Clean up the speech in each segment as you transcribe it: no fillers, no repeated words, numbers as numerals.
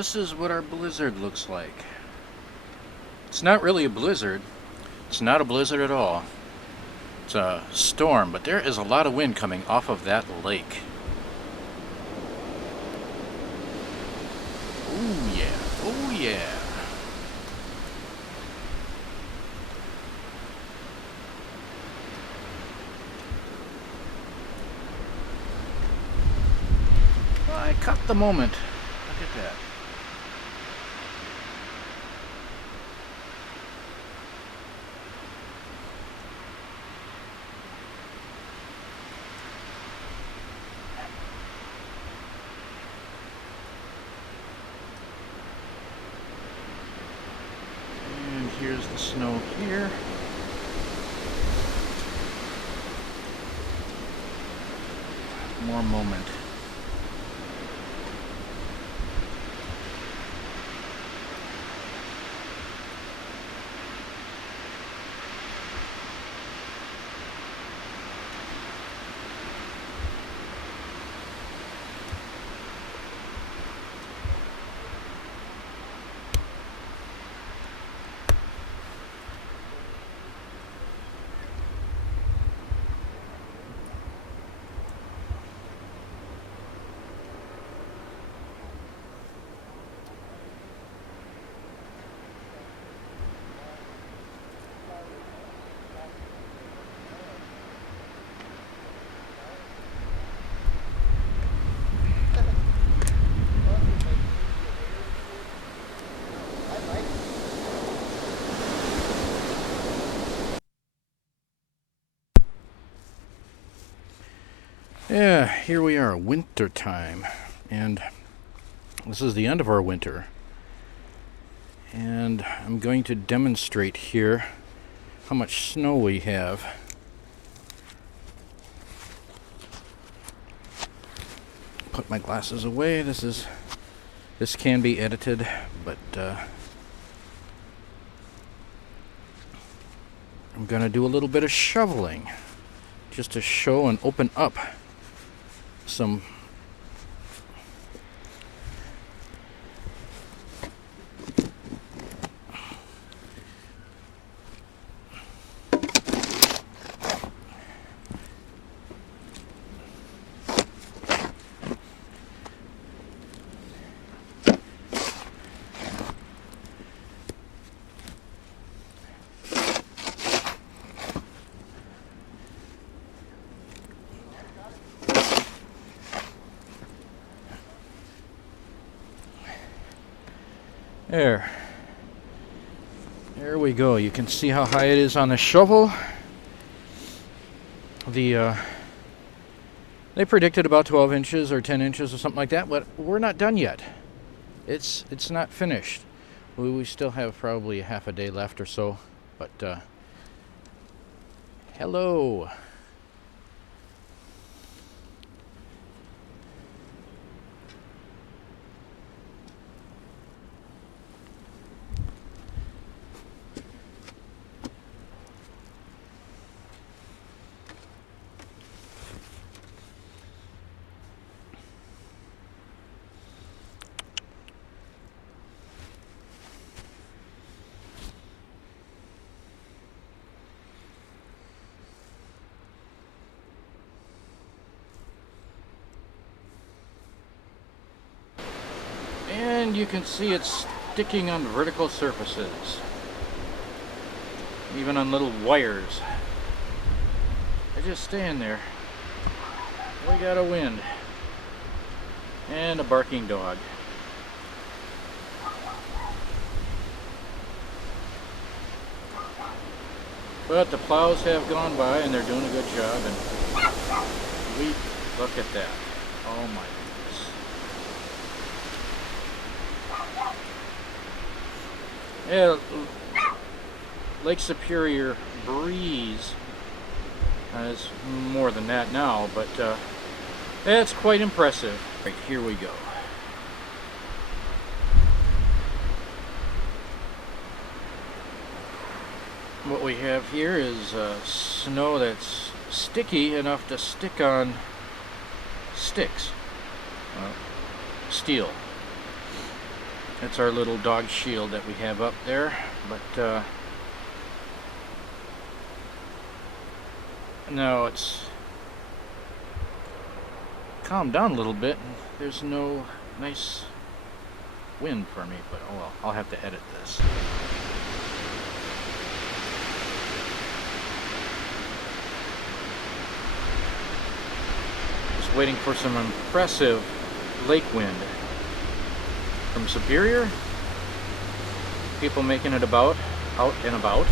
this is what our blizzard looks like. It's not really a blizzard. It's not a blizzard at all. It's a storm, but there is a lot of wind coming off of that lake. Oh yeah, oh yeah. Well, I caught the moment. Look at that. Here's the snow here. More moment. Yeah, here we are, winter time, and this is the end of our winter. And I'm going to demonstrate here how much snow we have. Put my glasses away. This can be edited, but I'm gonna do a little bit of shoveling just to show and open up some There we go. You can see how high it is on the shovel. They predicted about 12 inches or 10 inches or something like that, but we're not done yet. It's not finished. We still have probably half a day left or so, but hello. And you can see it's sticking on vertical surfaces, even on little wires. They're just staying there. We got a wind and a barking dog. But the plows have gone by and they're doing a good job, and look at that. Oh my goodness. Yeah, Lake Superior breeze is more than that now, but that's quite impressive. Right, here we go. What we have here is snow that's sticky enough to stick on sticks, steel. That's our little dog shield that we have up there, but no, it's calmed down a little bit. There's no nice wind for me, but oh well, I'll have to edit this. Just waiting for some impressive lake wind from Superior. People making it out and about.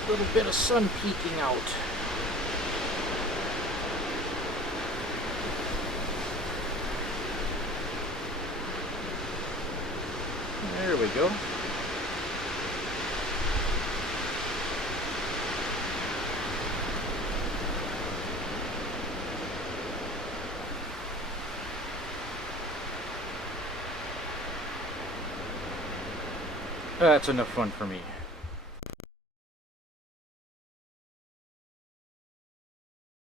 A little bit of sun peeking out. There we go. That's enough fun for me.